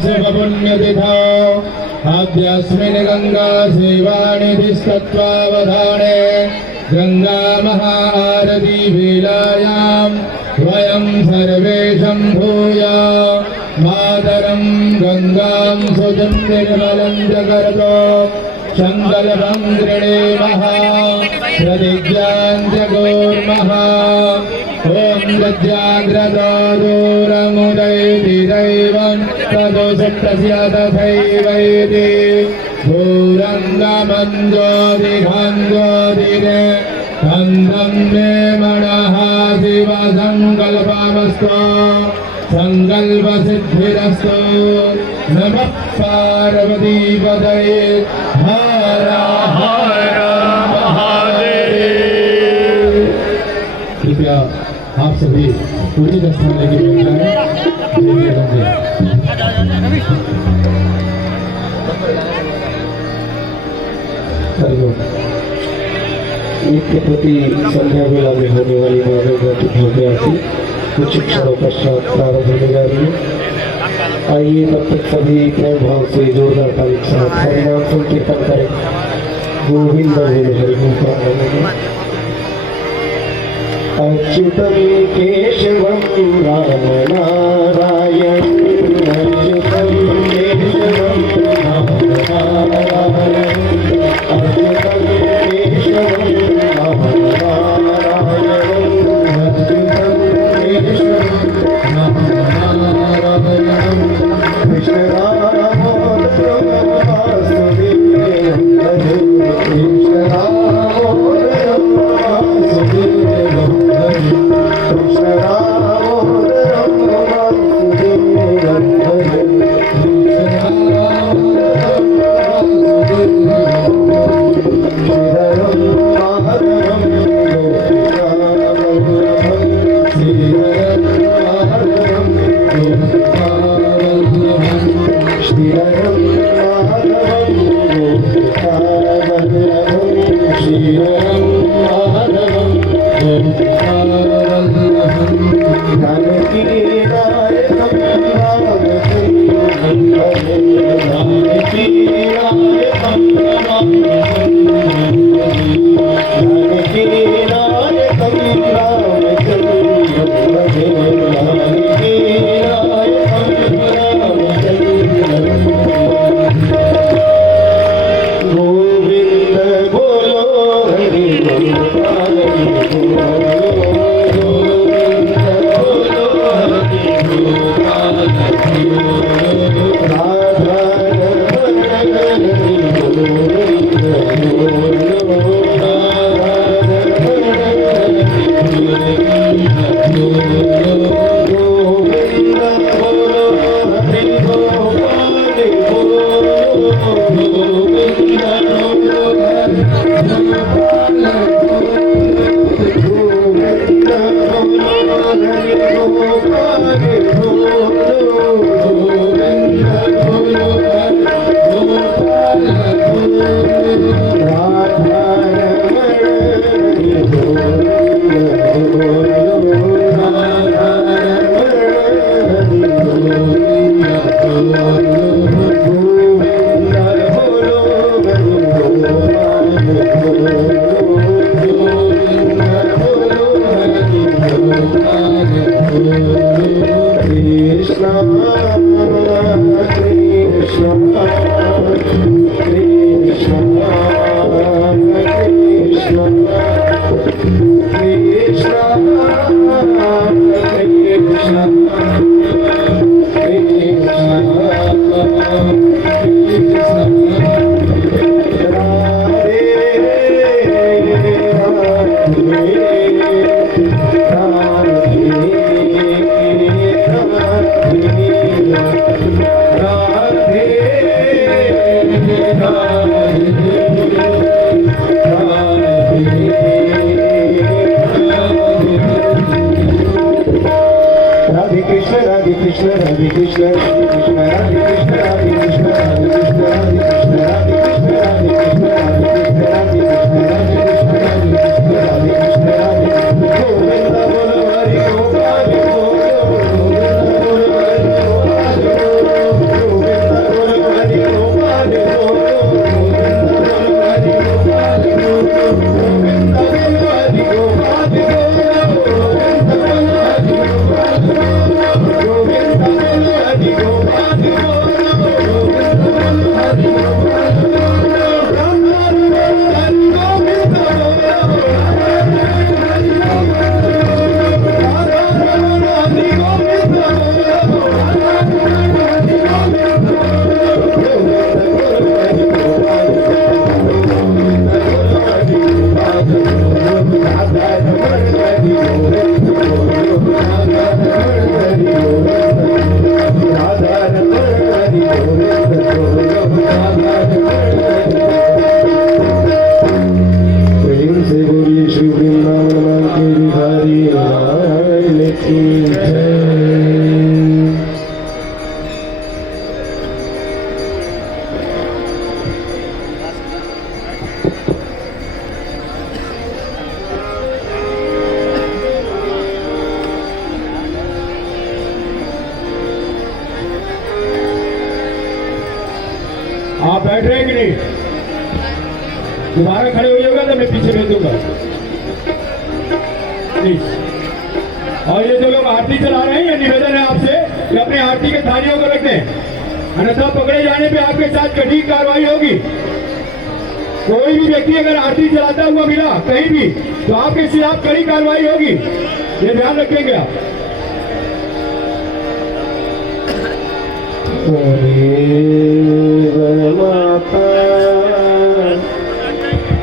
पुण्यतिथौ अद्यस्मिन् गंगा सेवानिधिस्तत्त्वावधाने गंगा महाआरती वेलायां वयं सर्वे सम्भूय मातरं गंगां सुजं निर्मलं जगर्तो संकल्पं गृणीमः प्रतिज्ञां जगोर्मः ॐ गजाग्रतो दूरमुदैति दैवं तदोषप्रस्य तथैवैति भूरङ्गमञ्जोदिघाञ्जोदिरे कन्दं मे मनः शिवसङ्कल्पमस्तु संकल्पसिद्धिरस्तु नमः पार्वतीपतये हर हर महादेव। कृपया आप सभी उचित स्थान लेके बैठ जाएं। नित्य प्रति संध्या वेला में होने वाली भव्यासी कुछ क्षणों पश्चात प्रारंभ होने जा रही है। आइए तब तक सभी प्रेम भाव से जोरदार ताली के साथ हरिनाम संकीर्तन करें। गोविंद बोले हरि गोविंद। अच्युतं केशवं राम नारायण अच्युतं केशवं राम नारायण अच्युतं केशवं राम नारायण अच्युतं केशवं राम नारायण कृष्ण राम वासुदेव कृष्ण राम Krishna बैठ रहे हैं कि नहीं? दोबारा खड़े हो जाएगा तो मैं पीछे भेज दूंगा प्लीज। और ये जो लोग आरती चला रहे हैं, ये निवेदन है आपसे कि अपने आरती के थालियों को रख दें, अन्यथा पकड़े जाने पे आपके साथ कठिन कार्रवाई होगी। कोई भी व्यक्ति अगर आरती चलाता हुआ मिला कहीं भी तो आपके खिलाफ कड़ी कार्रवाई होगी, ये ध्यान रखेंगे आप। माता